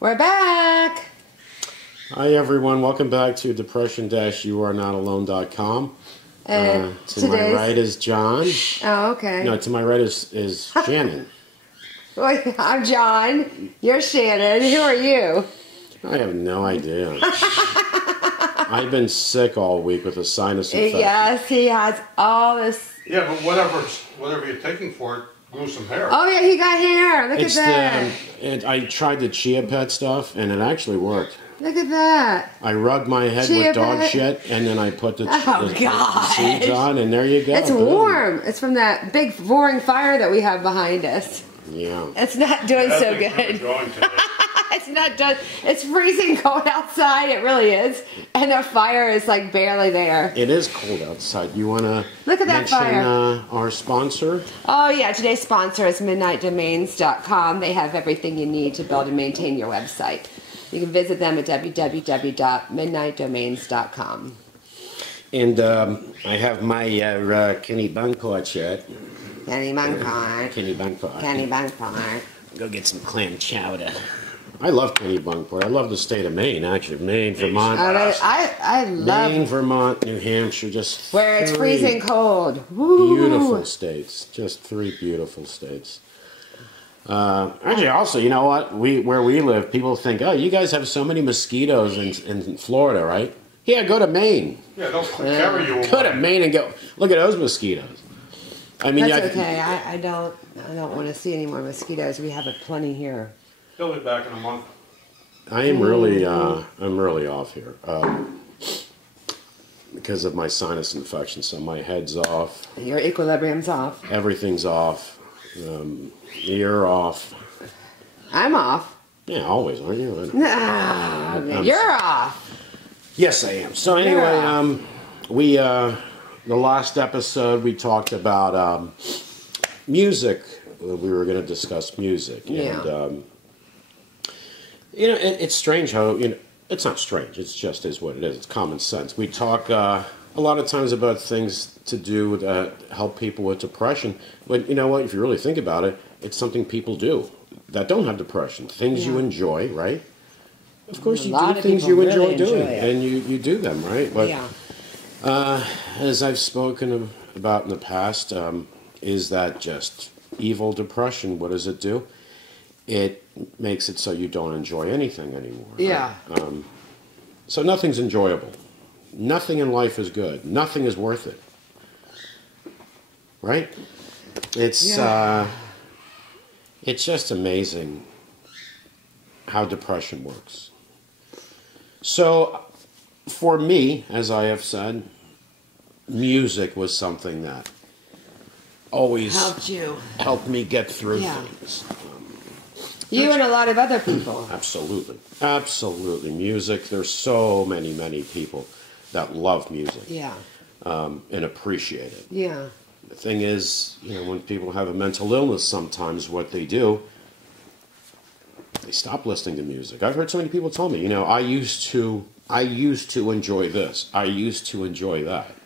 We're back. Hi everyone, welcome back to depression-youarenot-alone.com. And to my right is John. Oh, okay. No, to my right is Shannon. Well, I'm John. You're Shannon. Who are you? I have no idea. I've been sick all week with a sinus infection. Yes, he has all this. Yeah, but whatever you're taking for it, grew some hair. Oh yeah, he got hair. Look at that. I tried the Chia Pet stuff, and it actually worked. Look at that. I rubbed my head Chia with dog Pet? shit, and then I put the gosh. seeds on, and there you go. It's warm. It's from that big roaring fire that we have behind us. Yeah. It's not doing so good. It's not done. It's freezing cold outside. It really is. And the fire is like barely there. It is cold outside. You want to look at that fire. Our sponsor? Oh yeah, today's sponsor is MidnightDomains.com. They have everything you need to build and maintain your website. You can visit them at www.midnightdomains.com. And I have my Kenny Bunkport shirt. Kenny Bunkport. Kenny Bunkport. Kenny Bunkport. Go get some clam chowder. I love Kenny Bunkport. I love the state of Maine, actually. Maine, Vermont. I love Maine, Vermont, New Hampshire, just where it's freezing cold. Woo. Beautiful states. Just three beautiful states. Actually, also, you know what? Where we live, people think, oh, you guys have so many mosquitoes in Florida, right? Yeah, go to Maine. Yeah, they'll carry you away. Go to Maine and go, look at those mosquitoes. I mean, that's okay. I don't want to see any more mosquitoes. We have plenty here. They'll be back in a month. I am really, I'm really off here because of my sinus infection. So my head's off. Your equilibrium's off. Everything's off. You're off. I'm off. Yeah, always, aren't you? No, you're off. Yes, I am. So anyway, the last episode we talked about music. We were going to discuss music. Yeah. And, it's strange how, it's not strange. It's just is what it is. It's common sense. We talk a lot of times about things to do with help people with depression. But you know what? If you really think about it, it's something people do that don't have depression. Things you enjoy, right? Of course, you do things you enjoy doing, and you do them, right? But as I've spoken about in the past, is that just evil depression? What does it do? It makes it so you don't enjoy anything anymore. Yeah. Right? So nothing's enjoyable. Nothing in life is good. Nothing is worth it. Right? It's just amazing how depression works. So for me, as I have said, music was something that always helped me get through things. You and a lot of other people. Absolutely. Absolutely. Music, there's so many people that love music. Yeah. And appreciate it. Yeah. The thing is, when people have a mental illness, sometimes what they do, they stop listening to music. I've heard so many people tell me, I used to enjoy this. I used to enjoy that.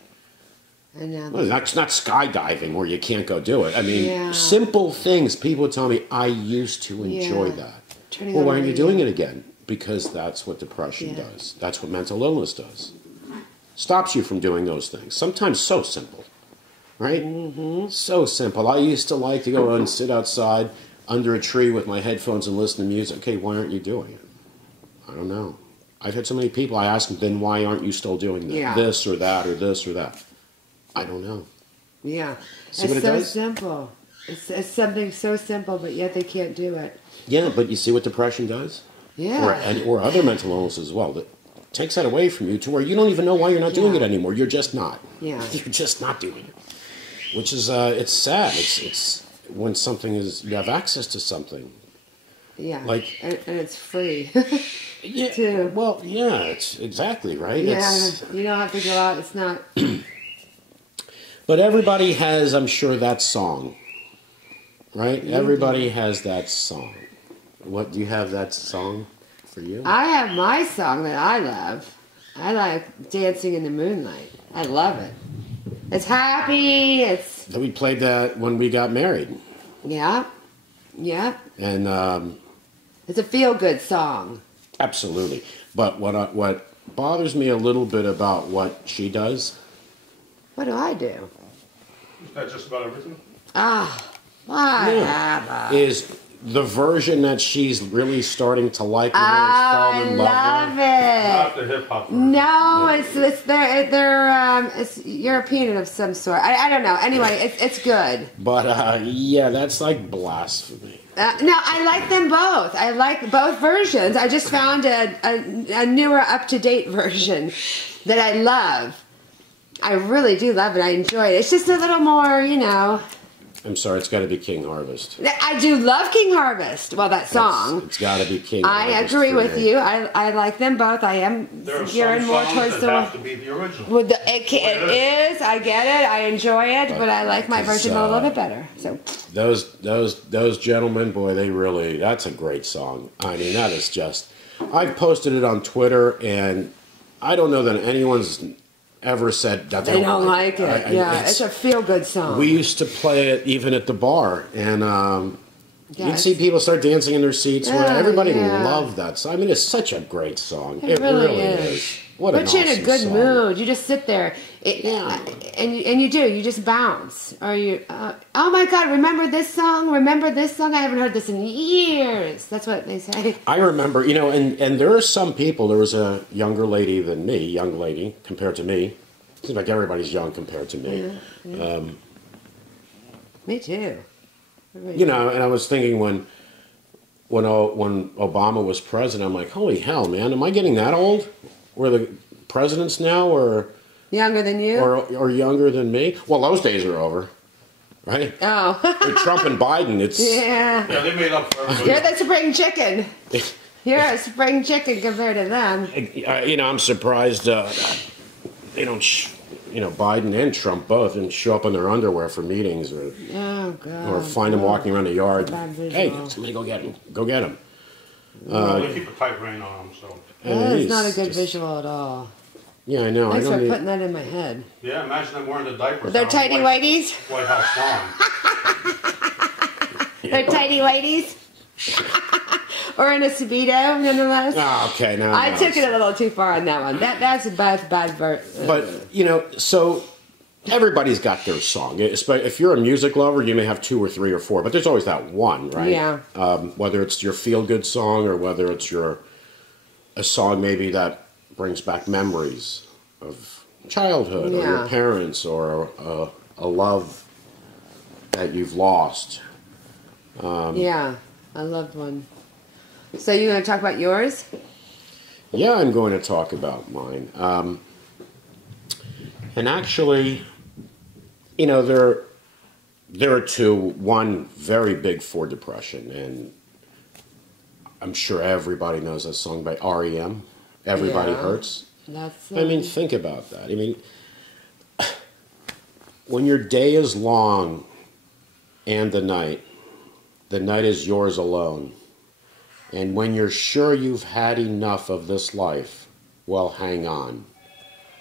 Well, that's not skydiving where you can't go do it. I mean, simple things. People tell me, I used to enjoy that. Well, why aren't you doing it again? Because that's what depression does. That's what mental illness does. Stops you from doing those things. Sometimes so simple, right? Mm-hmm. So simple. I used to like to go and sit outside under a tree with my headphones and listen to music. Okay, why aren't you doing it? I don't know. I've had so many people, I ask them, then why aren't you still doing that? This or that or this or that. I don't know. Yeah. See what it does? Simple. It's something so simple, but yet they can't do it. Yeah, but you see what depression does? Yeah. Or other mental illnesses as well. That takes that away from you to where you don't even know why you're not doing it anymore. You're just not. Yeah. You're just not doing it. Which is, it's sad. It's when something is, you have access to something. Yeah. Like, and it's free. Yeah. Too. Well, yeah, it's exactly, right? Yeah. You don't have to go out. It's not... But everybody has, I'm sure, that song, right? Mm-hmm. Everybody has that song. What, do you have that song for you? I have my song that I love. I like Dancing in the Moonlight. I love it. It's happy. It's... We played that when we got married. Yeah. Yeah. And It's a feel-good song. Absolutely. But what bothers me a little bit about what she does. What do I do? Is that just about everything? Whatever. Is the version that she's really starting to like. I love it. Not the hip hop version. No, it's European of some sort. I don't know. Anyway, it's good. But yeah, that's like blasphemy. No, I like them both. I like both versions. I just found a newer, up-to-date version that I love. I really do love it. I enjoy it. It's just a little more, you know. I'm sorry, it's got to be King Harvest. I do love King Harvest. Well, that song. It's got to be King I Harvest. agree with you. I like them both. I am There are gearing some more songs towards that the have to be the original. Well, it is. I get it. I enjoy it, but I like my version a little bit better. So Those gentlemen, boy, that's a great song. I mean, that is just. I've posted it on Twitter, and I don't know that anyone's ever said that they don't like it. It's a feel-good song. We used to play it even at the bar, and you'd see people start dancing in their seats. Everybody loved that song. I mean, it's such a great song. It really is. What an awesome song. Put you in a good mood. You just sit there, and you do. You just bounce. Or you, oh my God, remember this song? Remember this song? I haven't heard this in years. That's what they say. I remember, and there are some people. There was a younger lady than me, young lady compared to me. Seems like everybody's young compared to me. Yeah. Me too. And I was thinking when Obama was president, I'm like, holy hell, man, am I getting that old? Were the presidents now, or younger than you, or younger than me? Well, those days are over, right? Oh, with Trump and Biden, it's Yeah, they made up for everybody. You're the spring chicken. You're a spring chicken compared to them. I'm surprised they don't. Biden and Trump both didn't show up in their underwear for meetings, or find them walking around the yard. Hey, somebody go get him. Go get him. They keep a tight rein on them, so. That is not a good visual at all. Yeah, I know. Thanks for putting that in my head. Yeah, imagine them wearing the diapers. They're tighty whities. White House lawn. They're tighty whities. Or in a Speedo, nonetheless. Oh, okay, now I took it a little too far on that one. That's a bad But so everybody's got their song. If you're a music lover, you may have 2 or 3 or 4, but there's always that one, right? Yeah. Whether it's your feel-good song or whether it's a song maybe that brings back memories of childhood or your parents or a love that you've lost. Yeah, I loved one. So you're going to talk about yours? Yeah, I'm going to talk about mine. And actually, there are 2. One very big for depression, and I'm sure everybody knows that song by REM. Everybody Hurts. I mean, think about that. I mean, when your day is long and the night is yours alone. And when you're sure you've had enough of this life, well, hang on.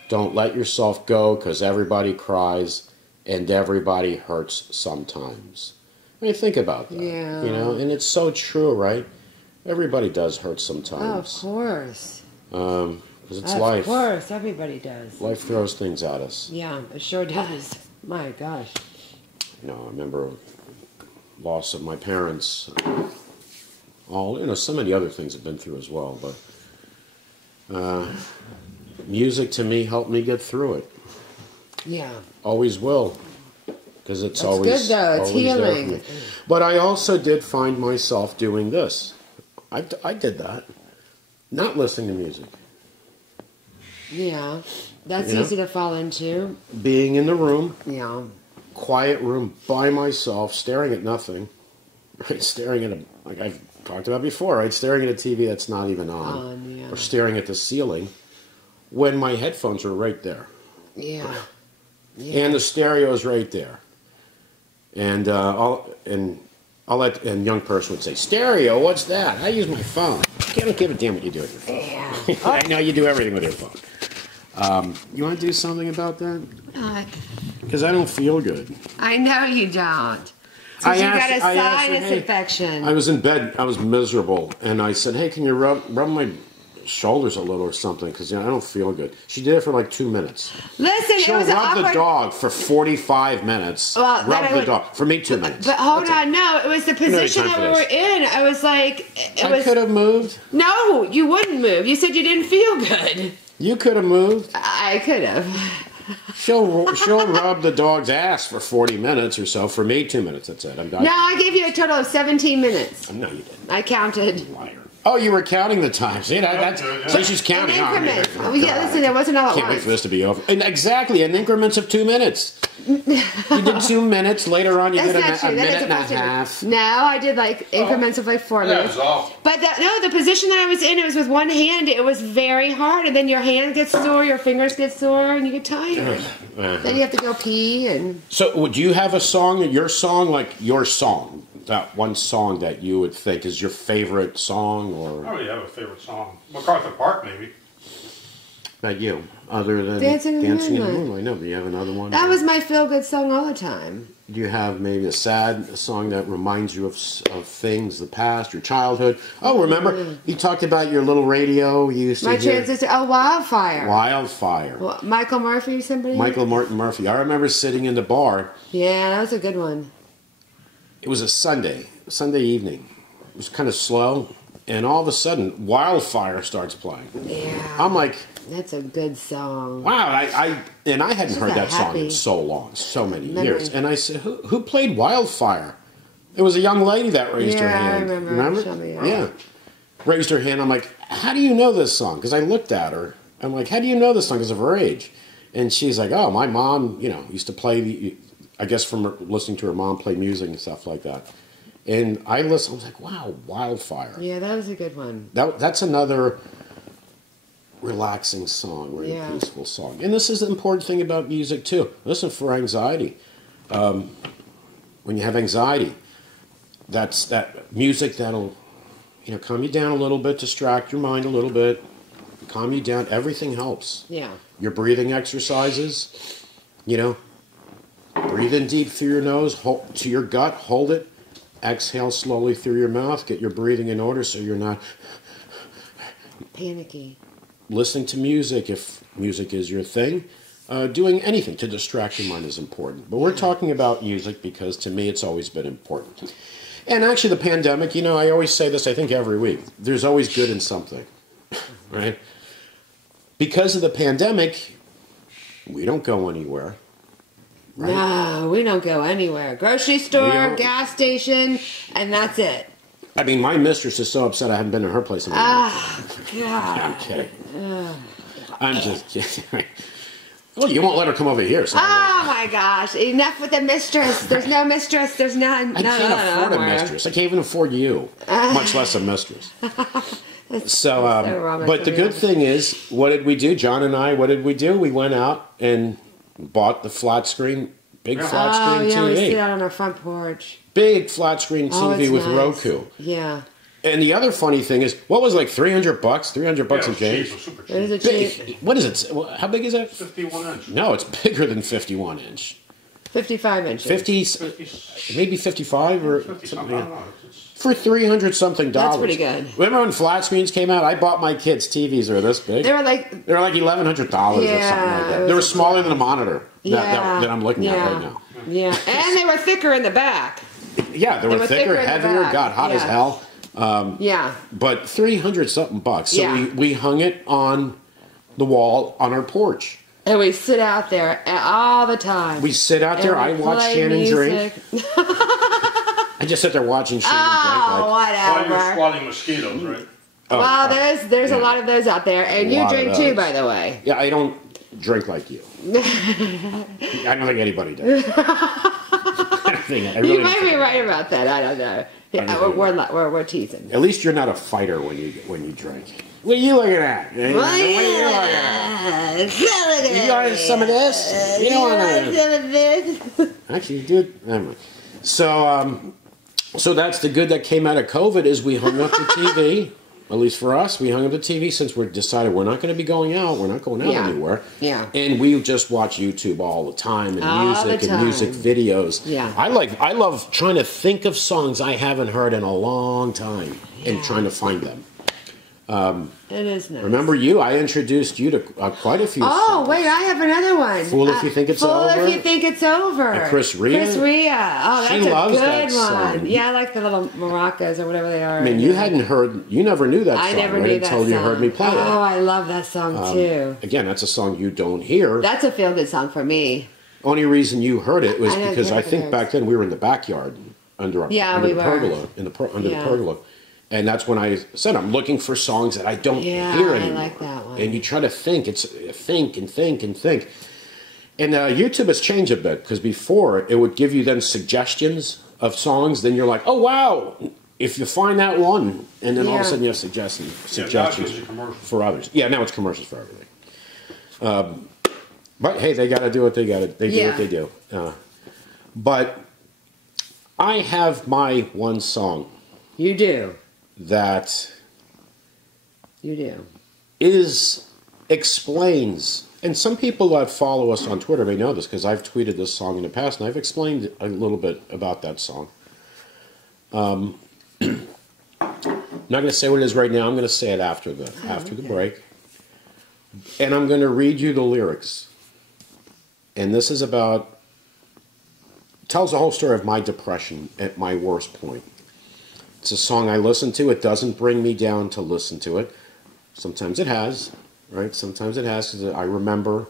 Don't let yourself go, because everybody cries and everybody hurts sometimes. I mean, think about that. Yeah. And it's so true, right? Everybody does hurt sometimes. Oh, of course. Because it's life. Of course, everybody does. Life throws things at us. Yeah, it sure does. My gosh. I remember loss of my parents. So many other things I've been through as well, but music to me helped me get through it. Yeah. Always will, because it's That's always good though. It's healing. But I also did find myself doing this. I did that, not listening to music. Yeah, that's easy to fall into. Being in the room. Yeah. Quiet room by myself, staring at nothing. Right, staring at like I've talked about before, right? Staring at a TV that's not even on, or staring at the ceiling, when my headphones are right there. Yeah. And the stereo is right there. And I'll let a young person would say, stereo, what's that? I use my phone. I don't give a damn what you do with your phone. Yeah. I know you do everything with your phone. You want to do something about that? Because I don't feel good. I know you don't. Because you got a I asked her, sinus "Hey," infection. I was in bed. I was miserable, and I said, "Hey, can you rub my shoulders a little or something? Because I don't feel good." She did it for like 2 minutes. Listen, She'll it was rub awkward. the dog for 45 minutes. Well, Rub the dog. For me, 2 minutes. But hold That's it. on, no, it was the any position time that for we were this. in. I was like, I could have moved. No, you wouldn't move. You said you didn't feel good. You could have moved. I could have. She'll rub the dog's ass for 40 minutes or so. For me, 2 minutes. That's it. I'm done. No, I gave you a total of 17 minutes. No, you didn't. I counted. Liar. Oh, you were counting the time. See, so she's In counting. increments. Oh, Yeah, listen, it wasn't all at can't wait once. for this to be over. And exactly, in increments of 2 minutes. You did 2 minutes. Later on, you That's did not a true. That minute is and a supposed to be. half. No, I did like increments of like 4 minutes. That's all. But the position that I was in, it was with one hand. It was very hard, and then your hand gets sore, your fingers get sore, and you get tired. Then you have to go pee and. So, do you have a song, your song, that one song that you would think is your favorite song, I or don't really have a favorite song. MacArthur Park, maybe. not you, other than Dancing in the Moonlight. Moonlight? No, but you have another one. That was my feel-good song all the time. Do you have maybe a sad song that reminds you of things, the past, your childhood? Oh, remember you talked about your little radio. You used to My hear transistor. Oh, Wildfire. Wildfire. Well, Michael Murphy or somebody? Michael Martin Murphy. I remember sitting in the bar. Yeah, that was a good one. It was a Sunday evening. It was kind of slow, and all of a sudden, Wildfire starts playing. Yeah. I'm like, That's a good song. wow! I hadn't Just heard a that song happy in so long, so many memory. years. And I said, who played Wildfire? It was a young lady that raised her Yeah, I hand. remember. Remember? Show me, yeah. Yeah. Raised her hand. I'm like, how do you know this song? Because I looked at her. I'm like, how do you know this song because of her age? And she's like, oh, my mom, used to play I guess from listening to her mom play music and stuff like that. And I listened. I was like, wow, Wildfire. Yeah, that was a good one. That's another relaxing song, really peaceful song. And this is the important thing about music too. Listen, for anxiety, when you have anxiety, that's that music that'll calm you down a little bit, distract your mind a little bit, calm you down. Everything helps. Yeah. Your breathing exercises, breathe in deep through your nose, hold to your gut, hold it, exhale slowly through your mouth. Get your breathing in order so you're not Panicky. listening to music, if music is your thing. Doing anything to distract your mind is important. But we're talking about music because to me it's always been important. And actually the pandemic, I always say this, I think every week, there's always good in something, right? Because of the pandemic, we don't go anywhere. Right? No, we don't go anywhere. Grocery store, gas station, and that's it. I mean, my mistress is so upset I haven't been to her place in a while. Ah, God. I'm kidding. I'm just kidding. Well, you won't let her come over here. So Oh my gosh! Enough with the mistress. There's no mistress. There's none. I can't afford a mistress. I can't even afford you, much less a mistress. So wrong, but the that's good thing is, what did we do? John and I, what did we do? We went out and bought the flat screen, big flat Oh screen yeah, we TV. sit out on our front porch. Big flat screen Oh, TV it's with nice. Roku. Yeah. And the other funny thing is, what was it, like $300? $300 Yeah, and it was cheap. change? It was super It was cheap. a cheap Big. What is it? How big is that? 51 inch. No, it's bigger than 51 inch. 55 inches. 50, 50, maybe 55 or 50 something. something. I don't know. For $300 something. That's pretty good. Remember when flat screens came out? I bought my kids TVs. They were this big. They were like, They were like $1,100 or something like Yeah, that. it They were was smaller than a monitor yeah, that I'm looking at right now. Yeah, and they were thicker in the back. Yeah, they were thicker, in the heavier, back. got hot as Yeah. hell. Yeah. But $300 something bucks. So Yeah. we hung it on the wall on our porch. And we sit out there all the time. We sit out there. I And we watch play Shannon drink. music. I just sit there watching Shannon Oh, drink. While you're whatever. swatting mosquitoes, right? Well, there's yeah. a lot of those out there, and A you lot of drink too, those. by the way. Yeah, I don't drink like you. I don't think anybody does. I don't think. I really You don't might think be I right about that. I don't know. don't Yeah, think we're teasing. At least you're not a fighter when you drink. What are you looking at? What are you looking at? You want some of this? You don't want some of this? Actually, you do. Never mind. So that's the good that came out of COVID is we hung up the TV. at least for us, we hung up the TV since we decided we're not going to be going out. We're not going out anywhere. Yeah. And we just watch YouTube all the time and All music the and music time. videos. Yeah. I love trying to think of songs I haven't heard in a long time and trying to find them. It is nice. Remember you? I introduced you to quite a few songs. Oh, wait, I have another one. Fool If You Think It's Over. Fool If You Think It's Over. And Chris Rea. Chris Rea. Oh, She that's loves a that good one. song. Yeah, I like the little maracas or whatever they are. I mean, you never knew that song, I never right? knew that Until song. you heard me play it. Oh, I love that song too. Again, that's a song you don't hear. That's a feel-good song for me. Only reason you heard it was I don't because hear I it think first. back then we were in the backyard under Yeah, the we were. pergola, under the pergola. And that's when I said, I'm looking for songs that I don't hear anymore. I like that one. And you try to think, think. And YouTube has changed a bit, because before it would give you then suggestions of songs, then you're like, oh wow, if you find that one, and then all of a sudden you have suggestions for others. Yeah, now it's commercials for everything. But hey, they got to do what they got to. They do what they do. But I have my one song. You do. That You do. explains, and some people that follow us on Twitter may know this because I've tweeted this song in the past and I've explained a little bit about that song. I'm not going to say what it is right now. I'm going to say it after the break, and I'm going to read you the lyrics. And this is tells the whole story of my depression at my worst point. It's a song I listen to. It doesn't bring me down to listen to it. Sometimes it has, right? Sometimes it has, because I remember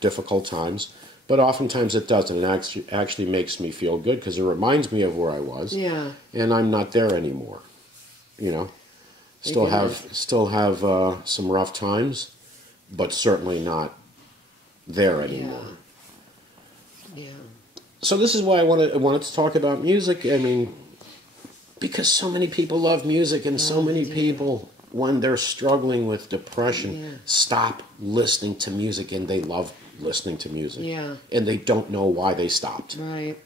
difficult times. But oftentimes it doesn't. It actually makes me feel good, because it reminds me of where I was. Yeah. And I'm not there anymore. You know? Still have some rough times, but certainly not there anymore. Yeah. So this is why I wanted to talk about music. I mean, because so many people love music, and so many people, when they're struggling with depression, stop listening to music, and they love listening to music. Yeah. And they don't know why they stopped. Right.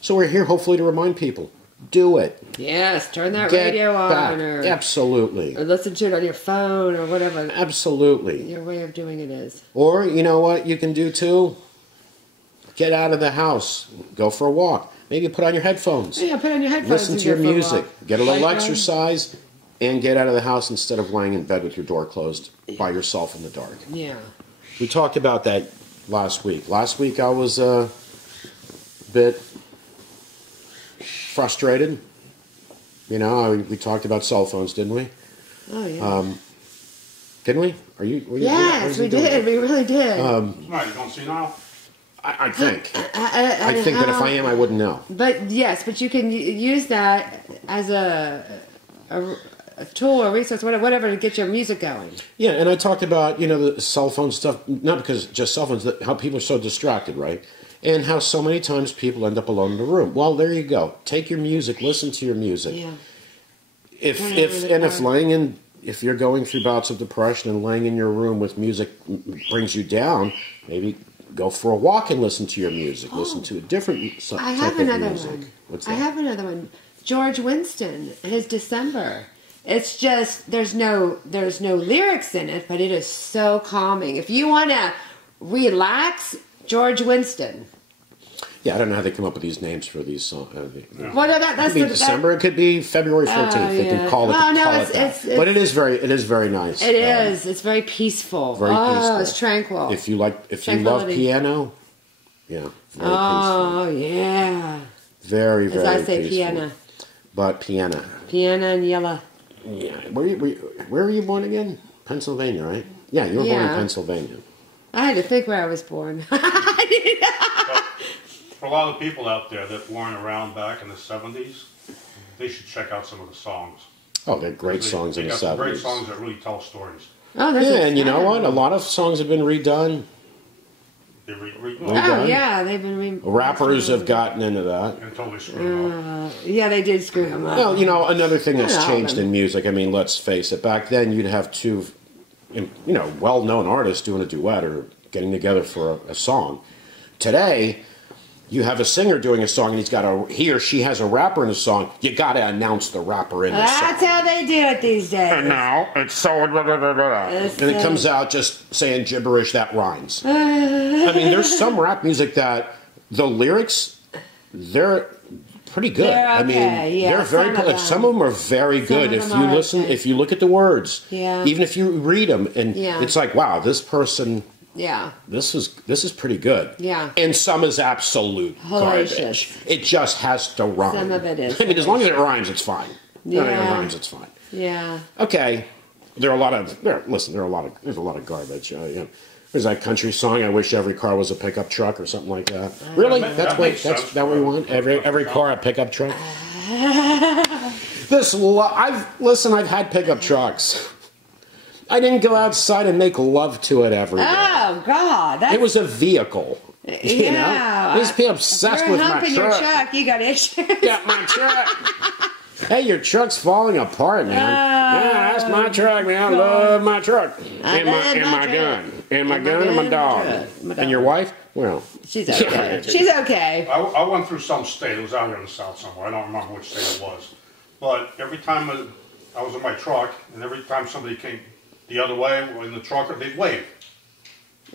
So we're here hopefully to remind people, do it. Yes, turn that Get radio back. on, or Absolutely. listen to it on your phone, or whatever Absolutely. your way of doing it is. Or, you know what you can do too? Get out of the house. Go for a walk. Maybe put on your headphones. Yeah, put on your headphones. Listen and to your go for a music. walk. Get a little Like, exercise, and get out of the house instead of laying in bed with your door closed by yourself in the dark. Yeah. We talked about that last week. Last week I was a bit frustrated. You know, we talked about cell phones, didn't we? Oh yeah. Didn't we? Were you Yes, we did. We really did. No, you don't see now? I think. I think that if I am, I wouldn't know. But yes, but you can use that as a tool or resource, whatever, to get your music going. Yeah, and I talked about, you know, the cell phone stuff, not because just cell phones, how people are so distracted, right? And how so many times people end up alone in the room. Well, there you go. Take your music, listen to your music. Yeah. If you're going through bouts of depression and laying in your room with music brings you down, maybe go for a walk and listen to your music. Listen to a different type I have of another music. one. What's I that? have another one. George Winston, his December. It's just there's no lyrics in it, but it is so calming. If you want to relax, George Winston. Yeah, I don't know how they come up with these names for these songs. Well, no, that's It could be December. It could be February 14th. They can call it, it's that. But it is very nice. It is. It's very peaceful. Very peaceful. It's tranquil. If you love Tranquility. piano, yeah, very Oh yeah. peaceful. Very As I say, peaceful. piano. But piano. Piano and yellow. Yeah. Where were you born again? Pennsylvania, right? Yeah, you were born in Pennsylvania. I had to think where I was born. For a lot of people out there that weren't around back in the 70s, they should check out some of the songs. Oh, they're great songs in the 70s. They got some great songs that really tell stories. Oh, that's Yeah, and you know what? A lot of songs have been redone. They Oh yeah, they've been. Rappers have gotten into that. and totally screw them up. Yeah, they did screw him up. Well, you know, another thing that's Not all changed of them. in music, I mean, let's face it, back then you'd have two, you know, well-known artists doing a duet or getting together for a song. Today, you have a singer doing a song, and he or she has a rapper in a song. You got to announce the rapper in the song. That's how they do it these days. And now it's so blah, blah, blah, blah. And it comes out just saying gibberish that rhymes. I mean, there's some rap music that the lyrics, they're pretty good. They're okay, I mean, yeah, they're very. Some of them are very good. If you listen, if you look at the words, even if you read them, and it's like, wow, this person. Yeah. This is pretty good. Yeah. And some is absolute garbage. It just has to rhyme. Some of it is. I mean, as long as it rhymes, it's fine. Yeah. If it rhymes, it's fine. Yeah. Okay. There's a lot of garbage. There's that country song, I wish every car was a pickup truck or something like that. Really? That's what we want? Every car a pickup truck? I've had pickup trucks. I didn't go outside and make love to it every day. Oh, God. It was a vehicle. You know? I used to be obsessed with my truck. Your truck, you got issues. Got my truck. Hey, your truck's falling apart, man. Yeah, that's my truck, man. I love my truck. And my gun. And my gun and my dog. And your wife? Well, she's okay. She's okay. I went through some state. It was out here in the south somewhere. I don't remember which state it was. But every time I was in my truck, and every time somebody came the other way in the truck, they'd wave.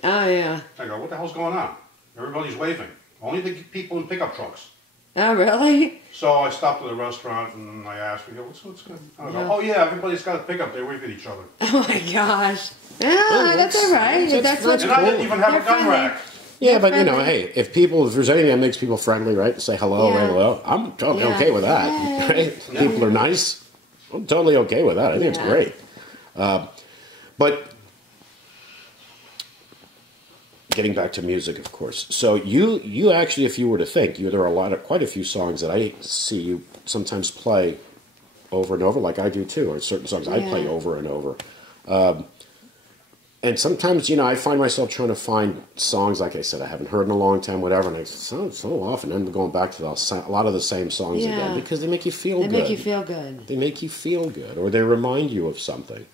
Oh, yeah. I go, what the hell's going on? Everybody's waving. Only the people in pickup trucks. Oh, really? So I stopped at a restaurant and I asked, what's good? I go, oh, yeah, everybody's got a pickup. They wave at each other. Oh, my gosh. Yeah, that's all right. That's what's cool. And I didn't even have a gun rack. Yeah, but, hey, if there's anything that makes people friendly, right? Say hello, hello. I'm totally okay with that, right? Yeah. People are nice. I'm totally okay with that. I think it's great. But getting back to music, of course. So you actually, if you were to think, there are quite a few songs that I see you sometimes play over and over, like I do too, or certain songs I play over and over. And sometimes, I find myself trying to find songs, like I said, I haven't heard in a long time, whatever, and I so often end up going back to a lot of the same songs again, because they make you feel good. They make you feel good. They make you feel good, or they remind you of something.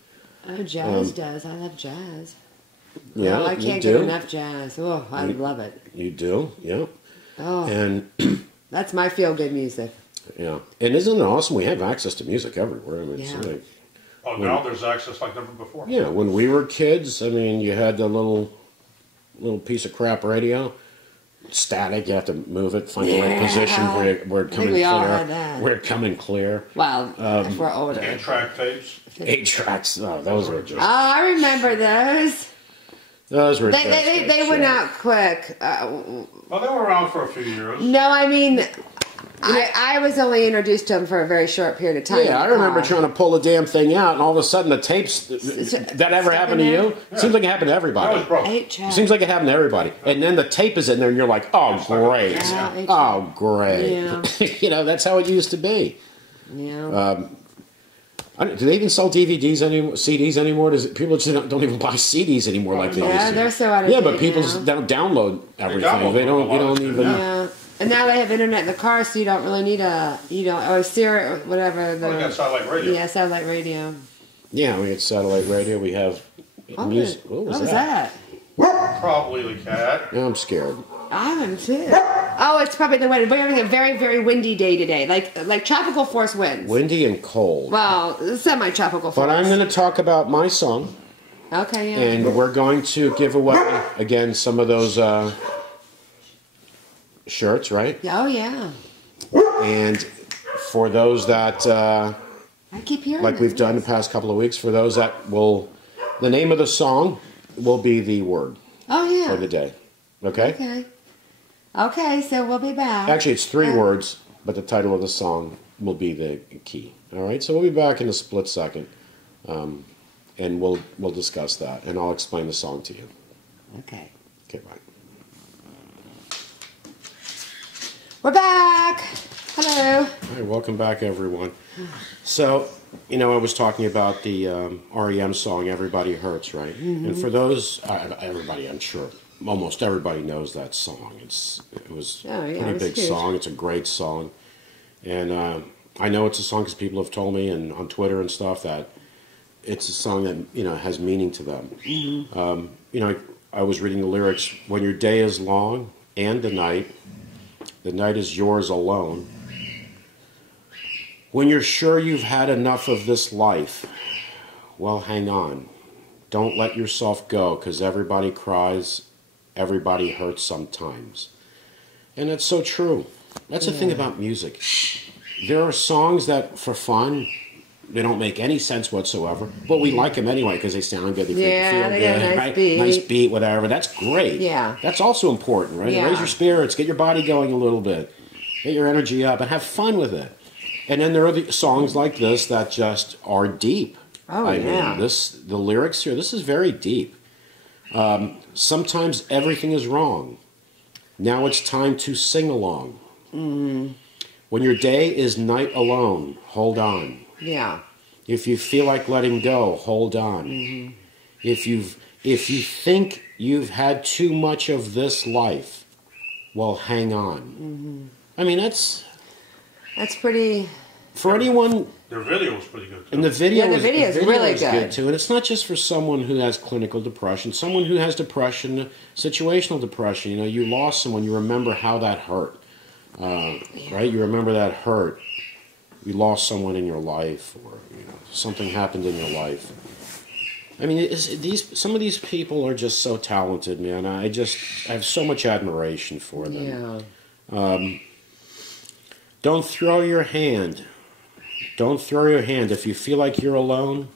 Oh, jazz does. I love jazz. Yeah, I can't get enough jazz. Oh, I love it. You do? Yeah. Oh. And that's my feel-good music. Yeah. And isn't it awesome? We have access to music everywhere. I mean, it's like, now there's access like never before. Yeah, when we were kids, I mean, you had the little piece of crap radio. Static, you have to move it, find the right position where it come in clear. Where it come in clear. Wow, if we're older. 8-track tapes. 8 tracks. Oh, those were just. Oh, I remember those. Those were. They went out quick. Well, they were around for a few years. No, I mean, I was only introduced to them for a very short period of time. Yeah, I remember trying to pull the damn thing out, and all of a sudden the tapes. That ever happened to you? Yeah. Seems like it happened to everybody. Seems like it happened to everybody. And then the tape is in there, and you're like, oh, great. Oh, great. Yeah. That's how it used to be. Yeah. Do they even sell DVDs anymore? CDs anymore? People just don't even buy CDs anymore like they used to. Yeah, they're so out of date. Yeah, but people don't download everything. They don't even. Yeah. And now they have internet in the car, so you don't really need or Siri or whatever. We got satellite radio. Yeah, satellite radio. Yeah, we get satellite radio. We have music. What was that? Probably the cat. Yeah, I'm scared. I am too. Oh, it's probably the wind. We're having a very, very windy day today, like tropical force winds. Windy and cold. Well, semi-tropical force. But I'm going to talk about my song. Okay, yeah. And we're going to give away, again, some of those shirts, right? Oh, yeah. And for those that, I keep hearing like we've done the past couple of weeks, for those that the name of the song will be the word. Oh, yeah. For the day. Okay? Okay. Okay, so we'll be back. Actually, it's 3 words, but the title of the song will be the key. All right? So we'll be back in a split second, and we'll discuss that, and I'll explain the song to you. Okay. Okay, bye. We're back. Hello. Hi, welcome back, everyone. So, I was talking about the REM song, Everybody Hurts, right? Mm-hmm. And for those, everybody, I'm sure, almost everybody knows that song. It was a pretty big song. It's a great song. And I know it's a song because people have told me and on Twitter and stuff that it's a song that, has meaning to them. Mm-hmm. I was reading the lyrics, when your day is long and the night, The night is yours alone. When you're sure you've had enough of this life, well, hang on. Don't let yourself go, because everybody cries, everybody hurts sometimes. And that's so true. That's the thing about music. There are songs that, for fun, they don't make any sense whatsoever, but we like them anyway because they sound good, they feel they good, got a nice right? beat. Nice beat, whatever. That's great. Yeah. That's also important, right? Yeah. Raise your spirits, get your body going a little bit, get your energy up, and have fun with it. And then there are the songs like this that just are deep. Oh, I mean, the lyrics here, this is very deep. Sometimes everything is wrong. Now it's time to sing along. Mm-hmm. When your day is night alone, hold on. Yeah. If you feel like letting go, hold on. Mm-hmm. If you think you've had too much of this life, well, hang on. Mm-hmm. I mean, that's pretty. For anyone. Their video was pretty good too. And the video, the video is really good too. And it's not just for someone who has clinical depression. Someone who has depression, situational depression. You know, you lost someone. You remember how that hurt, right? You remember that hurt. You lost someone in your life, or something happened in your life. I mean, some of these people are just so talented, man. I have so much admiration for them. Yeah. Don't throw your hand. Don't throw your hand. If you feel like you're alone,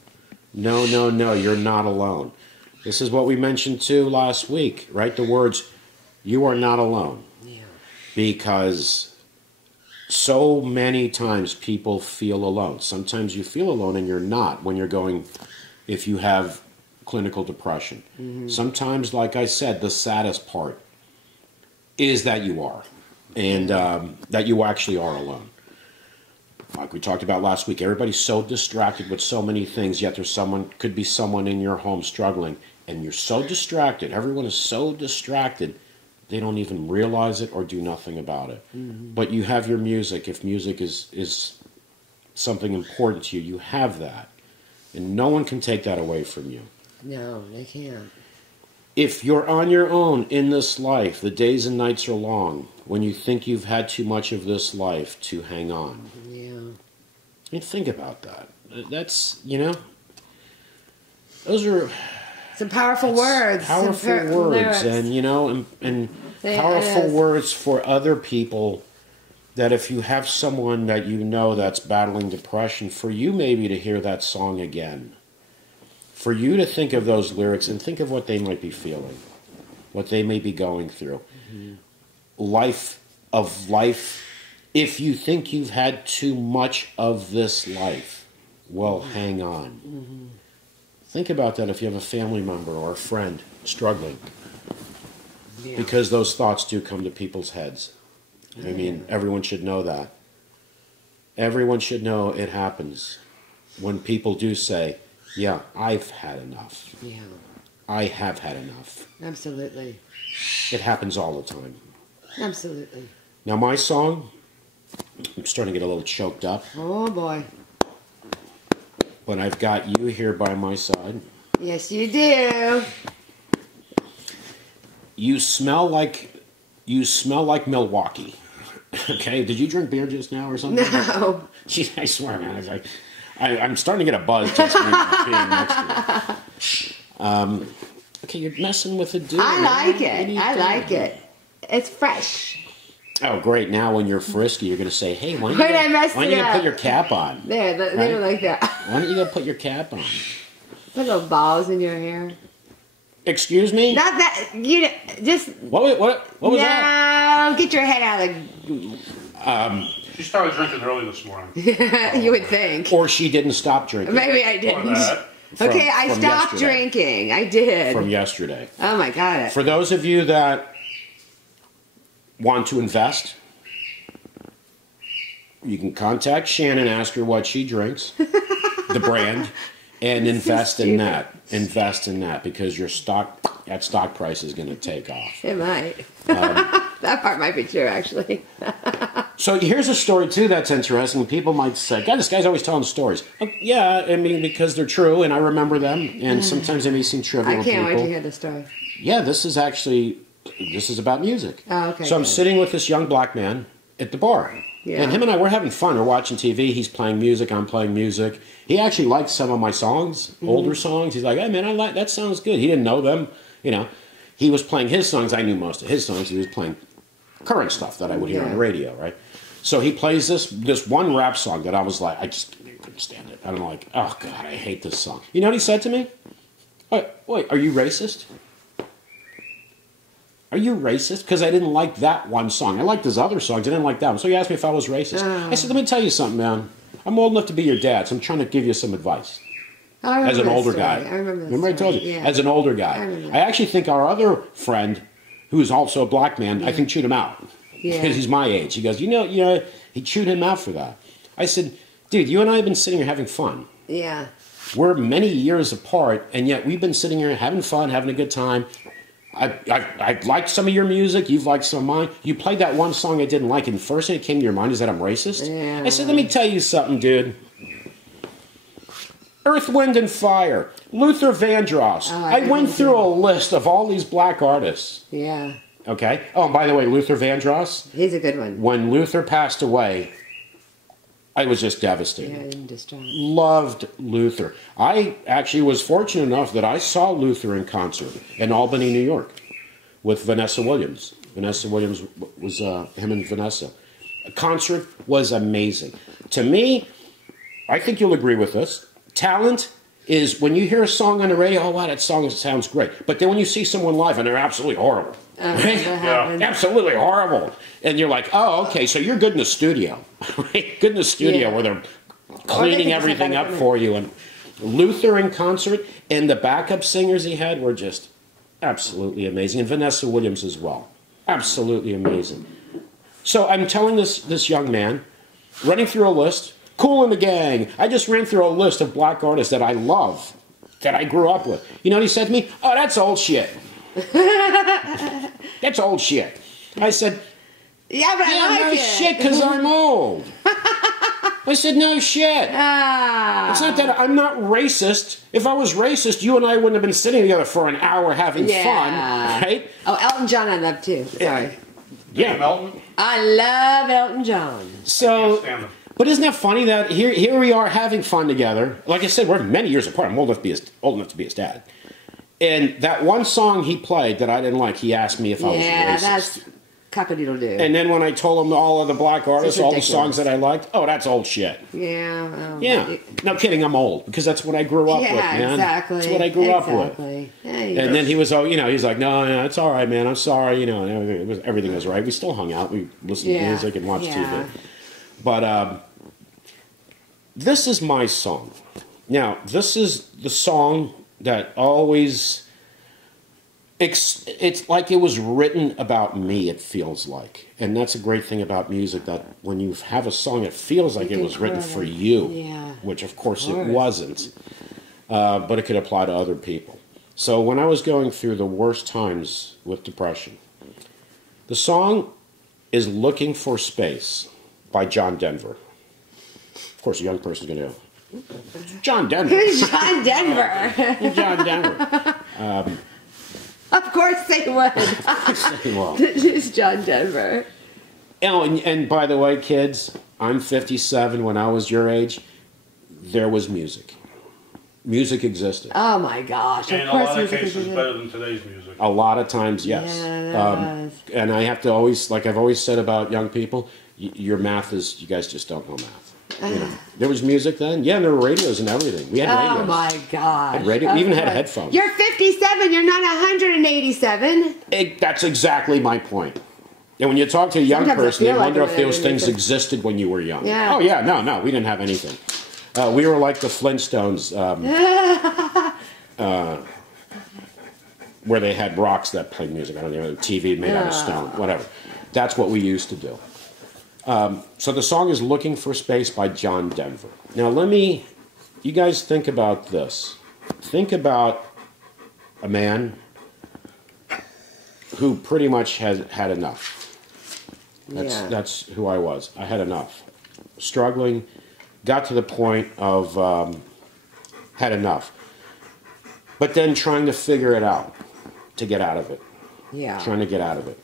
no, you're not alone. This is what we mentioned too last week, right? The words, you are not alone. Yeah. Because so many times people feel alone. Sometimes you feel alone and you're not when you're going, if you have clinical depression. Mm-hmm. Sometimes, like I said, the saddest part is that you are. And that you actually are alone. Like we talked about last week, everybody's so distracted with so many things, yet could be someone in your home struggling, and you're so distracted, everyone is so distracted, they don't even realize it or do nothing about it. Mm-hmm. But you have your music. If music is something important to you, you have that. And no one can take that away from you. No, they can't. If you're on your own in this life, the days and nights are long. When you think you've had too much of this life, to hang on. Yeah. I mean, think about that. That's, those are some powerful words. Powerful words, lyrics. and and powerful words for other people. That if you have someone that you know that's battling depression, for you maybe to hear that song again. For you to think of those lyrics and think of what they might be feeling, what they may be going through. Mm-hmm. Life. If you think you've had too much of this life, well, hang on. Mm-hmm. Think about that if you have a family member or a friend struggling. Yeah. Because those thoughts do come to people's heads. I mean, everyone should know that. Everyone should know it happens. When people do say, yeah, I've had enough. Yeah. I have had enough. Absolutely. It happens all the time. Absolutely. Now my song, I'm starting to get a little choked up. Oh boy. But I've got you here by my side. Yes, you do. You smell like Milwaukee. Okay, did you drink beer just now or something? No. Jeez, I swear, man. I was like, I'm starting to get a buzz just being next to you. Okay, you're messing with a dude. I like it. I like it. It's fresh. Oh, great. Now when you're frisky, you're going to say, hey, why don't you go put your cap on? There, they don't like that. Why don't you go put your cap on? Put little balls in your hair. Excuse me? Not that, just... What was that? No, get your head out of... She started drinking early this morning. You would think. Or she didn't stop drinking. Maybe I didn't. Okay, I stopped drinking. I did. From yesterday. Oh my God. For those of you that want to invest, you can contact Shannon, ask her what she drinks, the brand, and invest in that. Invest in that because your stock price is going to take off. It might. That part might be true, actually. So here's a story, too, that's interesting. People might say, God, this guy's always telling stories. Yeah, I mean, because they're true, and I remember them, and sometimes they may seem trivial to people. I can't wait to hear the story. Yeah, this is actually this is about music. Oh, okay, so I'm good. sitting with this young black man at the bar. Yeah. And him and I, we're having fun. We're watching TV. He's playing music. I'm playing music. He actually liked some of my songs, older songs. He's like, hey, man, I like that. Sounds good. He didn't know them. You know, he was playing his songs. I knew most of his songs. He was playing current stuff that I would hear on the radio, right? So he plays this one rap song that I was like, I just couldn't stand it. And I'm like, oh, God, I hate this song. You know what he said to me? Wait, are you racist? Are you racist? Because I didn't like that one song. I liked his other songs. I didn't like that one. So he asked me if I was racist. I said, let me tell you something, man. I'm old enough to be your dad, so I'm trying to give you some advice. As an older guy. I remember this. Remember I told you? Yeah. As an older guy. I actually think our other friend, who is also a black man, I think chewed him out. Yeah. Because he's my age. He goes, you know, he chewed him out for that. I said, dude, you and I have been sitting here having fun. Yeah. We're many years apart, and yet we've been sitting here having fun, having a good time. I liked some of your music. You've liked some of mine. You played that one song I didn't like, and the first thing that came to your mind is that I'm racist? Yeah. I said, let me tell you something, dude. Earth, Wind, and Fire, Luther Vandross. I went through a list of all these black artists. Yeah. Okay? Oh, and by the way, Luther Vandross, He's a good one. when Luther passed away, I was just devastated. Yeah, I'm distraught. Loved Luther. I actually was fortunate enough that I saw Luther in concert in Albany, New York, with Vanessa Williams. Vanessa Williams was him and Vanessa. The concert was amazing. To me, I think you'll agree with this. Talent is when you hear a song on the radio, oh wow, that song sounds great. But then when you see someone live and they're absolutely horrible. Right? Yeah. Absolutely horrible. And you're like, oh, okay, so you're good in the studio. Right? Good in the studio where they're cleaning everything up for you. And Luther in concert and the backup singers he had were just absolutely amazing. And Vanessa Williams as well. Absolutely amazing. So I'm telling this young man, running through a list, Cool in the Gang. I just ran through a list of black artists that I love, that I grew up with. You know what he said to me? Oh, that's old shit. That's old shit. I said, Yeah, but I like no it. shit, because I'm old. I said, no shit. Ah. It's not that I'm not racist. If I was racist, you and I wouldn't have been sitting together for an hour having fun, right? Oh, Elton John I love too. Sorry. Yeah. Elton? I love Elton John. So, Can't stand him. but isn't that funny that here we are having fun together? Like I said, we're many years apart. I'm old enough to be his dad. And that one song he played that I didn't like, he asked me if I was racist. That's cock-a-doodle-doo. And then when I told him all of the black artists, all the ridiculous. songs that I liked, oh, that's old shit. Yeah. Well, Yeah. No kidding, I'm old because that's what I grew up with, man. Exactly. That's what I grew up with. Hey. And then he was, he's like, no, it's all right, man. I'm sorry. Everything was right. We still hung out. We listened to music and watched TV. But this is my song. Now, this is the song that always... It's like it was written about me, it feels like. And that's a great thing about music, that when you have a song, it feels like it was written for you. Yeah. Which, of course, it wasn't. But it could apply to other people. So when I was going through the worst times with depression, the song is Looking for Space by John Denver. Of course, a young person's going to go, John Denver. Who's John Denver? John Denver. Of course they would. Well, Who's John Denver? and by the way, kids, I'm 57. When I was your age, there was music. Music existed. Oh my gosh! And Of in a course, lot of music cases, is better than today's music. A lot of times, yes. Yeah, And I have to always, like I've always said about young people, your math is, you guys just don't know math. There was music then. Yeah, and there were radios and everything. We had radios. Oh my gosh! Had radio, even had headphones. You're 57. You're not 187. That's exactly my point. And when you talk to a young Sometimes I person, feel they like wonder it if those when things they're- existed when you were young. Yeah. Oh, yeah, no, we didn't have anything. We were like the Flintstones, where they had rocks that played music. I don't know, TV made out of stone, whatever. That's what we used to do. So the song is Looking for Space by John Denver. Now you guys think about this. Think about a man who pretty much has had enough. That's who I was. I had enough. Struggling, got to the point of had enough. But then trying to figure it out to get out of it. Yeah. Trying to get out of it.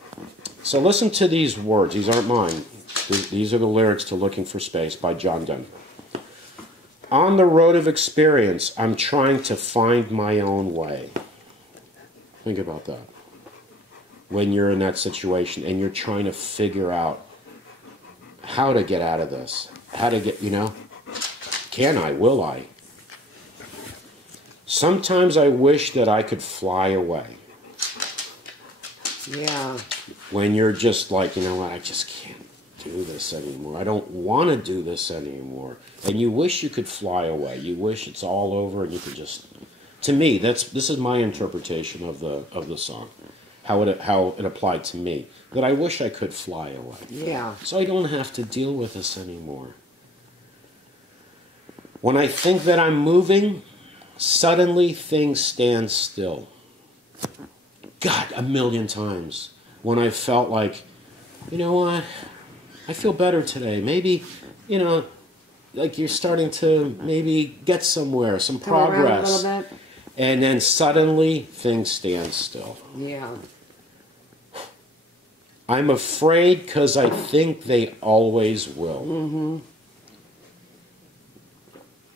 So listen to these words. These aren't mine. These are the lyrics to Looking for Space by John Denver. On the road of experience, I'm trying to find my own way. Think about that. When you're in that situation and you're trying to figure out how to get out of this. How to get, can I? Will I? Sometimes I wish that I could fly away. Yeah. When you're just like, you know what, I just can't do this anymore. I don't want to do this anymore. And you wish you could fly away. You wish it's all over and you could just... To me, this is my interpretation of the song. How it applied to me. That I wish I could fly away. Yeah. So I don't have to deal with this anymore. When I think that I'm moving, suddenly things stand still. God, a million times. When I felt like, you know what, I feel better today. Maybe, like you're starting to maybe get somewhere, some progress. Come around a little bit. And then suddenly things stand still. Yeah. I'm afraid because I think they always will. Mm-hmm.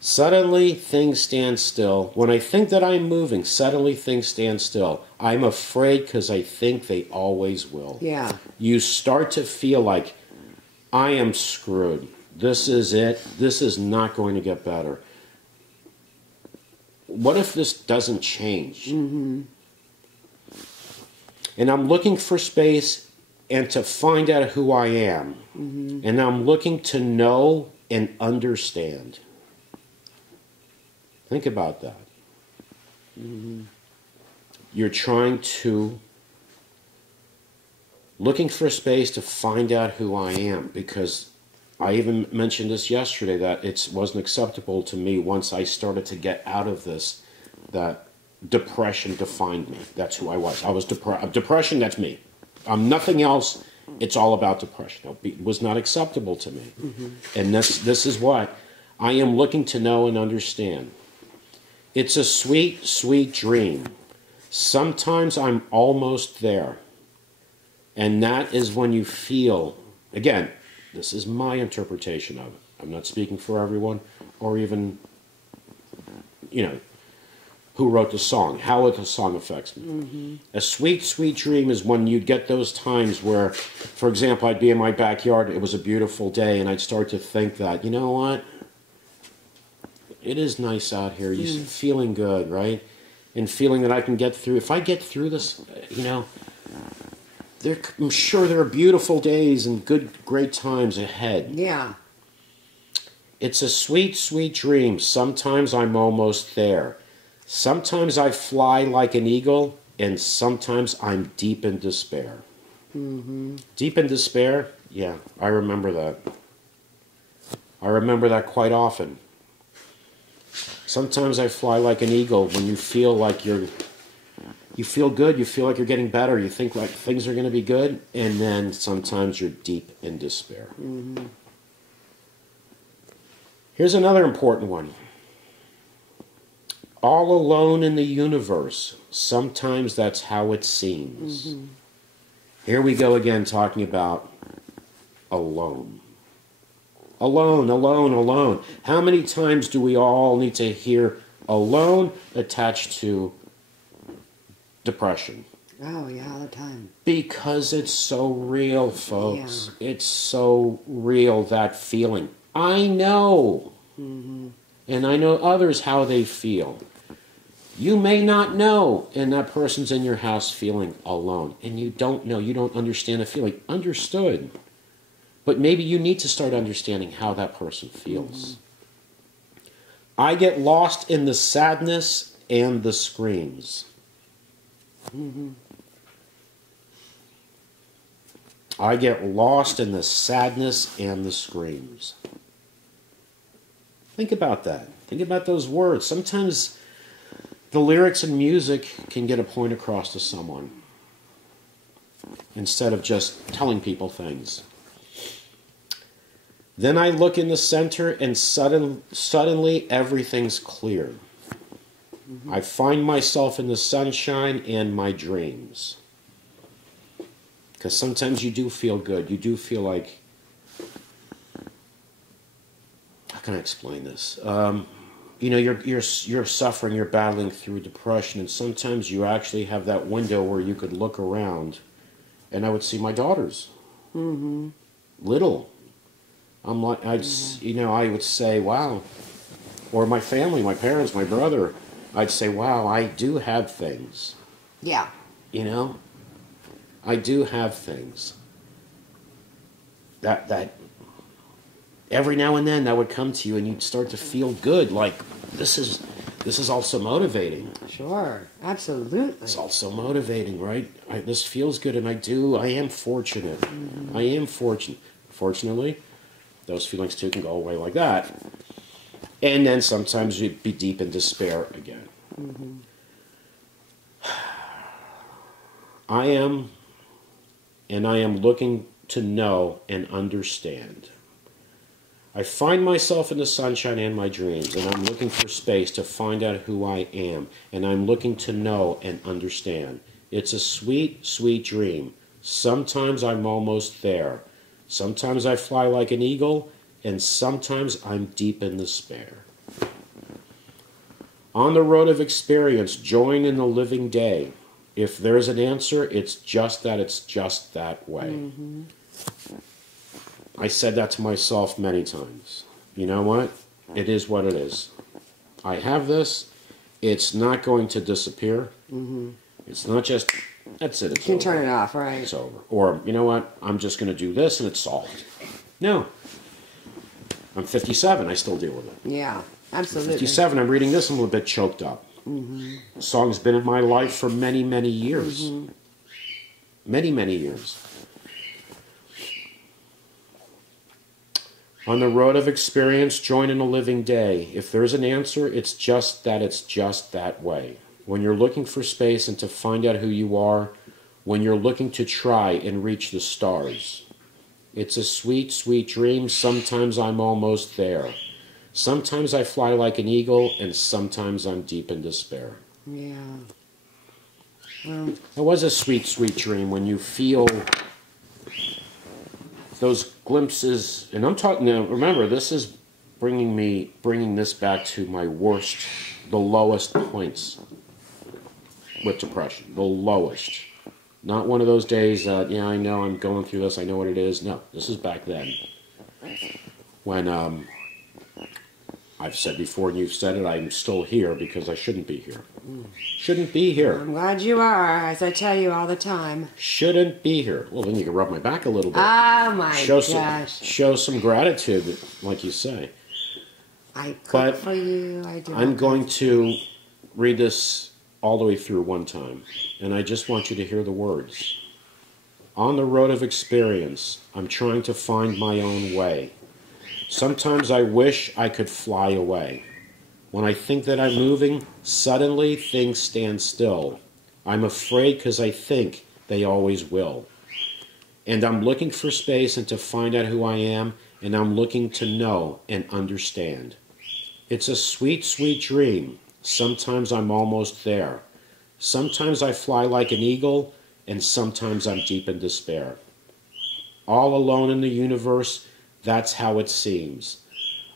Suddenly things stand still. When I think that I'm moving, suddenly things stand still. I'm afraid because I think they always will. Yeah. You start to feel like, I am screwed. This is it. This is not going to get better. What if this doesn't change? Mm-hmm. And I'm looking for space and to find out who I am. Mm-hmm. And I'm looking to know and understand. Think about that. Mm-hmm. You're trying to... Looking for space to find out who I am. Because I even mentioned this yesterday, that it wasn't acceptable to me once I started to get out of this, that depression defined me. That's who I was. I was depression, that's me. I'm nothing else. It's all about depression. It was not acceptable to me. Mm-hmm. And this is what I am looking to know and understand. It's a sweet, sweet dream. Sometimes I'm almost there. And that is when you feel, again, this is my interpretation of it. I'm not speaking for everyone, or even, who wrote the song, how the song affects me. Mm-hmm. A sweet, sweet dream is when you get those times where, for example, I'd be in my backyard, it was a beautiful day, and I'd start to think that, you know what? It is nice out here. You're feeling good, right? And feeling that I can get through. If I get through this, I'm sure there are beautiful days and great times ahead. Yeah. It's a sweet, sweet dream. Sometimes I'm almost there. Sometimes I fly like an eagle, and sometimes I'm deep in despair. Mm-hmm. Deep in despair? Yeah, I remember that. I remember that quite often. Sometimes I fly like an eagle when you feel like you feel good, you feel like you're getting better, you think like things are going to be good, and then sometimes you're deep in despair. Mm-hmm. Here's another important one. All alone in the universe. Sometimes that's how it seems. Mm-hmm. Here we go again talking about alone. Alone, alone, alone. How many times do we all need to hear alone attached to depression? Oh, yeah, all the time. Because it's so real, folks. Yeah. It's so real, that feeling. I know. Mm-hmm. And I know others how they feel. You may not know, and that person's in your house feeling alone. And you don't know, you don't understand the feeling. Understood. But maybe you need to start understanding how that person feels. Mm-hmm. I get lost in the sadness and the screams. Mm-hmm. I get lost in the sadness and the screams. Think about that. Think about those words. Sometimes the lyrics and music can get a point across to someone instead of just telling people things. Then I look in the center and suddenly everything's clear. Mm-hmm. I find myself in the sunshine and my dreams. Because sometimes you do feel good. You do feel like, how can I explain this? You know, you're suffering, you're battling through depression, and sometimes you actually have that window where you could look around, and I would see my daughters, little. I'm like, you know, I would say, wow, or my family, my parents, my brother. I'd say, wow, I do have things. Yeah. You know, I do have things. That every now and then that would come to you, and you'd start to feel good. Like this is also motivating. Sure, absolutely. It's also motivating, right? This feels good, and I am fortunate. I am fortunate. Fortunately, those feelings too can go away like that. And then sometimes you'd be deep in despair again. I am looking to know and understand. I find myself in the sunshine and my dreams, and I'm looking for space to find out who I am, and I'm looking to know and understand. It's a sweet, sweet dream. Sometimes I'm almost there. Sometimes I fly like an eagle, and sometimes I'm deep in despair. On the road of experience, join in the living day. If there's an answer, it's just that way. I said that to myself many times. You know what? It is what it is. I have this. It's not going to disappear. It's not just, that's it. It's You can over. turn it off, right? It's over. Or, you know what? I'm just going to do this and it's solved. No. I'm 57. I still deal with it. Yeah, absolutely. 57. I'm reading this. I'm a little bit choked up. The song's been in my life for many, many years. Many, many years. On the road of experience, join in a living day. If there's an answer, it's just that way. When you're looking for space and to find out who you are, when you're looking to try and reach the stars. It's a sweet, sweet dream. Sometimes I'm almost there. Sometimes I fly like an eagle, and sometimes I'm deep in despair. Yeah. Well, It was a sweet, sweet dream when you feel those glimpses. And I'm talking now, remember, this is bringing this back to my worst, the lowest points with depression. The lowest. Not one of those days that, yeah, I know I'm going through this, I know what it is. No, this is back then. When, I've said before, and you've said it, I'm still here because I shouldn't be here. Shouldn't be here. I'm glad you are, as I tell you all the time. Shouldn't be here. Well, then you can rub my back a little bit. Oh my gosh. Show some gratitude, like you say. I cook But for you. I do. I'm going to read this all the way through one time, and I just want you to hear the words. On the road of experience, I'm trying to find my own way. Sometimes I wish I could fly away. When I think that I'm moving, suddenly things stand still. I'm afraid because I think they always will. And I'm looking for space and to find out who I am, and I'm looking to know and understand. It's a sweet, sweet dream. Sometimes I'm almost there. Sometimes I fly like an eagle, and sometimes I'm deep in despair. All alone in the universe, that's how it seems.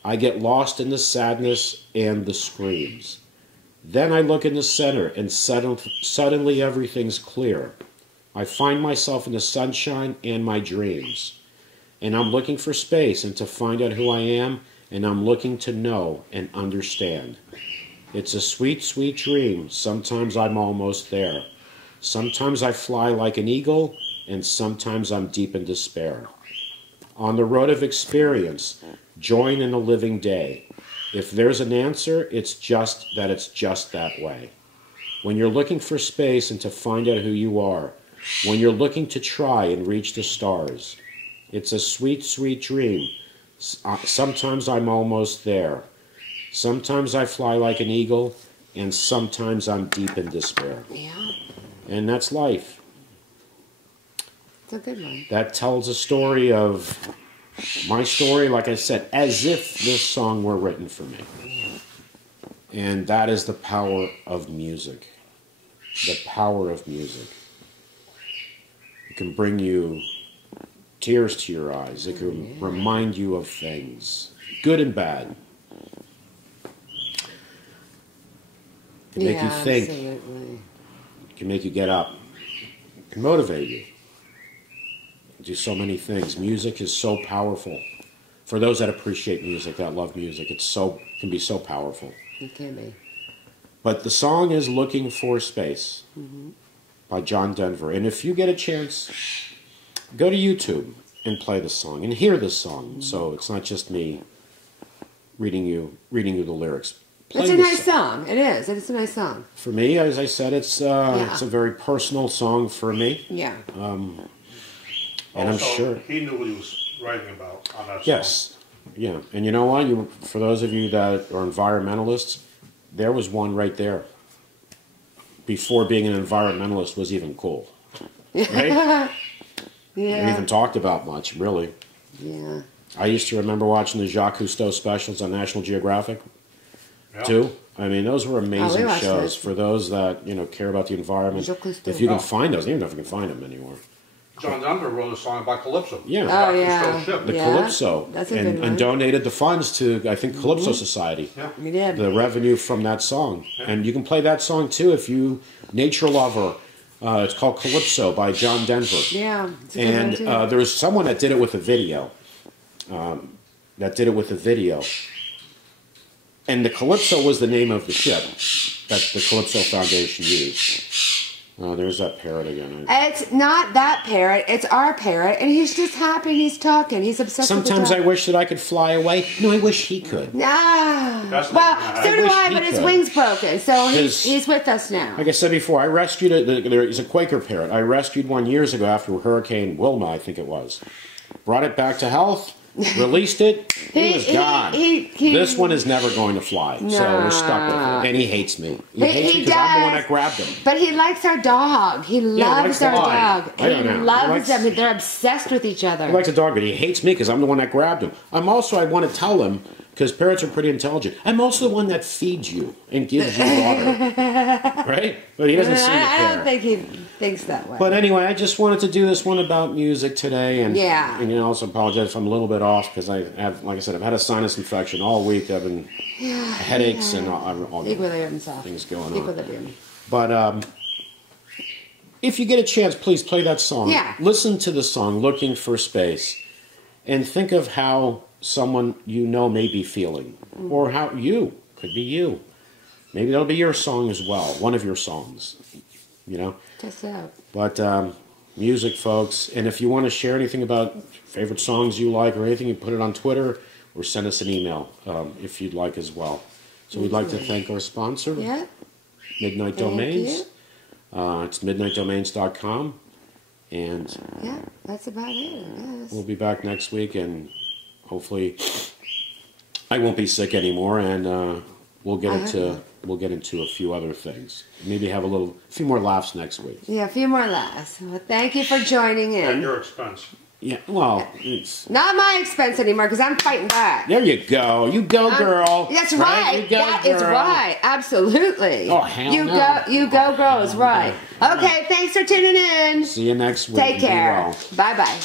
I get lost in the sadness and the screams. Then I look in the center, and suddenly everything's clear. I find myself in the sunshine and my dreams. And I'm looking for space and to find out who I am, and I'm looking to know and understand. It's a sweet, sweet dream. Sometimes I'm almost there. Sometimes I fly like an eagle, and sometimes I'm deep in despair. On the road of experience, join in a living day. If there's an answer, it's just that way. When you're looking for space and to find out who you are, when you're looking to try and reach the stars, it's a sweet, sweet dream. Sometimes I'm almost there. Sometimes I fly like an eagle, and sometimes I'm deep in despair. Yeah. And that's life. It's a good one. That tells a story of my story, like I said, as if this song were written for me. And that is the power of music. The power of music. It can bring you tears to your eyes. It can remind you of things, good and bad. It can make you think. Absolutely. It can make you get up. It can motivate you. Do so many things. Music is so powerful. For those that appreciate music, that love music, it can be so powerful. It can be. But the song is "Looking for Space" by John Denver. And if you get a chance, go to YouTube and play the song and hear the song. So it's not just me reading you the lyrics. Play It's a the nice song. It is. It's a nice song. For me, as I said, it's a very personal song for me. Yeah. And Also, I'm sure he knew what he was writing about on that song. yes, yeah. And you know what? For those of you that are environmentalists, there was one right there. Before being an environmentalist was even cool, right? Yeah. And even talked about much, really. Yeah. I used to remember watching the Jacques Cousteau specials on National Geographic, Yeah. too. I mean, those were amazing watched shows those. for those that care about the environment. Jacques Cousteau. If you can Oh. find those, I don't even know if you can find them anymore. John Denver wrote a song about Calypso. Yeah. Oh, yeah. Cousteau's ship. The Yeah, Calypso, that's a good one. and donated the funds to, I think, Calypso Society. Yeah. We did. The revenue from that song. And you can play that song too if you nature lover. It's called Calypso by John Denver. Yeah. It's a good one, And too. there was someone that did it with a video. And the Calypso was the name of the ship that the Calypso Foundation used. There's that parrot again. It's not that parrot. It's our parrot, and he's just happy. And he's talking. He's obsessed Sometimes with I the wish that I could fly away. No, I wish he could. Ah. That's not Well, gonna so happen. do wish I, he but his could. wing's broken, so His- he's with us now. Like I said before, I rescued it. There is a Quaker parrot. I rescued one years ago after Hurricane Wilma, I think it was. Brought it back to health, released it. It was gone. This one is never going to fly, so we're stuck with it. And he hates me. He hates me because I'm the one does. that grabbed him. But he likes our dog. He loves likes our why? dog. I don't He know. He loves likes- them. They're obsessed with each other. He likes a dog, but he hates me because I'm the one that grabbed him. I want to tell him, because parrots are pretty intelligent, I'm also the one that feeds you and gives you water. Right? But he doesn't seem to I care. don't think he thinks that way. But anyway, I just wanted to do this one about music today, and Yeah. and also apologize if I'm a little bit off because I have, like I said, I've had a sinus infection all week. I've been headaches and all the Equilibrium himself. things going on. Equilibrium. But if you get a chance, please play that song. Yeah. Listen to the song, "Looking for Space," and think of how someone you know may be feeling, or how you could be you. Maybe that'll be your song as well, one of your songs. Test it out. But music, folks, and if you want to share anything about favorite songs you like or anything, you put it on Twitter or send us an email if you'd like as well. So we'd like to thank our sponsor, Yeah. Midnight Thank Domains. It's midnightdomains.com. And Yeah, that's about it, I guess. we'll be back next week, and hopefully I won't be sick anymore, and we'll get into a few other things. Maybe have a few more laughs next week. Yeah, a few more laughs. Well, thank you for joining At in. your expense. Yeah, well, it's... Not my expense anymore, because I'm fighting back. There you go. You go, girl. That's right. You go, That is girl. right. Absolutely. Oh, hell you no. You go, girl is right. Okay, thanks for tuning in. See you next week. Take Be care. well. Bye-bye.